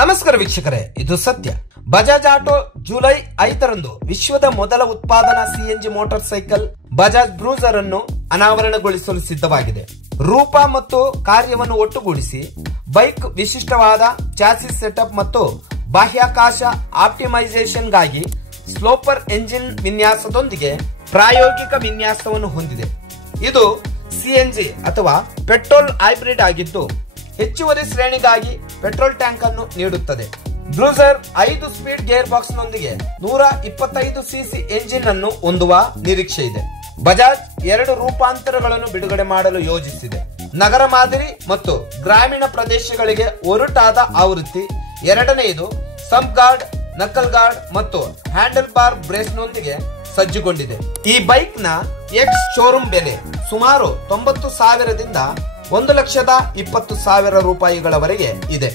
ನಮಸ್ಕಾರ ವೀಕ್ಷಕರೇ, ಇದು ಸತ್ಯ. ಬಜಾಜ್ ಆಟೋ ಜುಲೈ 5ರಂದು ವಿಶ್ವದ ಮೊದಲ ಉತ್ಪಾದನಾ ಸಿಎನ್ಜಿ ಮೋಟಾರ್ ಸೈಕಲ್ ಬಜಾಜ್ ಬ್ರೂಸರ್ ಅನ್ನು ಅನಾವರಣಗೊಳಿಸಲು ಸಿದ್ಧವಾಗಿದೆ. ರೂಪ ಮತ್ತು ಕಾರ್ಯವನ್ನು ಒಟ್ಟುಗೂಡಿಸಿ ಬೈಕ್ ವಿಶಿಷ್ಟವಾದ ಚಾಸಿಸ್ ಸೆಟಪ್ ಮತ್ತು ಬಾಹ್ಯಾಕಾಶ ಆಪ್ಟಿಮೈಸೇಷನ್ ಗಾಗಿ ಸ್ಲೋಪರ್ ಎಂಜಿನ್ ವಿನ್ಯಾಸದೊಂದಿಗೆ ಪ್ರಾಯೋಗಿಕ ವಿನ್ಯಾಸವನ್ನು ಹೊಂದಿದೆ. ಇದು ಸಿಎನ್ಜಿ ಅಥವಾ ಪೆಟ್ರೋಲ್ ಹೈಬ್ರಿಡ್ ಆಗಿದ್ದು ಹೆಚ್ಚುವರಿ ಶ್ರೇಣಿಗಾಗಿ ಪೆಟ್ರೋಲ್ ಟ್ಯಾಂಕ್ ಅನ್ನು ನೀಡುತ್ತದೆ. ಬ್ರೂಸರ್ 5 ಸ್ಪೀಡ್ ಗೇರ್ ಬಾಕ್ಸ್ ನೊಂದಿಗೆ 125 ಸಿಸಿ ಎಂಜಿನ್ ಅನ್ನು ಹೊಂದುವ ನಿರೀಕ್ಷೆ ಇದೆ. ಬಜಾಜ್ 2 ರೂಪಾಂತರಗಳನ್ನು ಬಿಡುಗಡೆ ಮಾಡಲು ಯೋಜಿಸಿದೆ. ನಗರ ಮಾದರಿ ಮತ್ತು ಗ್ರಾಮೀಣ ಪ್ರದೇಶಗಳಿಗೆ ಒರಟಾದ ಆವೃತ್ತಿ. ಎರಡನೆಯದು ಸಂಪ್ ಗಾರ್ಡ್, ನಕಲ್ ಗಾರ್ಡ್ ಮತ್ತು ಹ್ಯಾಂಡಲ್ ಬಾರ್ ಬ್ರೇಸ್ ನೊಂದಿಗೆ ಸಜ್ಜುಗೊಂಡಿದೆ. ಈ ಬೈಕ್ ನ ಎಕ್ಸ್ ಶೋರೂಮ್ ಬೆಲೆ ಸುಮಾರು 90,000ದಿಂದ 1,20,000 ರೂಪಾಯಿಗಳವರೆಗೆ ಇದೆ.